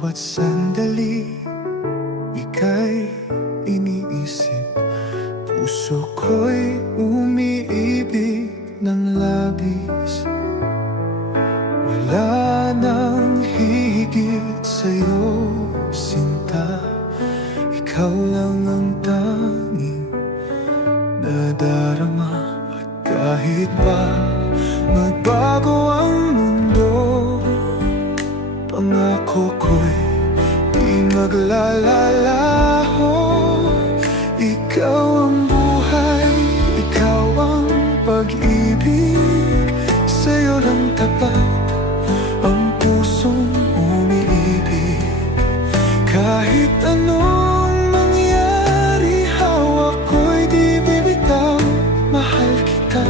bawat sandali, ika'y iniisip. Puso ko'y umiibig ng labis. Wala nang higit sa'yo, sinta. Ikaw lang ang tanging nadarama. At kahit pa magbago ang mundo, pangako ko'y di maglalalaho. Ikaw ang buhay, ikaw ang pag-ibig. Sa'yo lang tapat ang pusong umiibig. Kahit anong mangyari, hawak ko'y di bibitaw. Mahal kita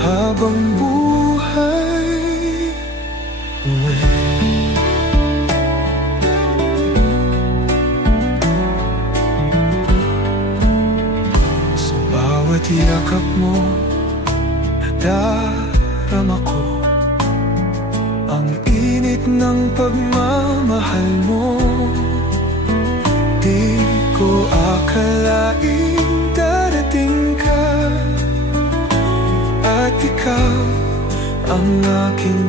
habang buhay. Sa bawat yakap mo, nadarama ko ang init ng pagmamahal mo. Di ko akalaing darating ka, at ikaw ang aking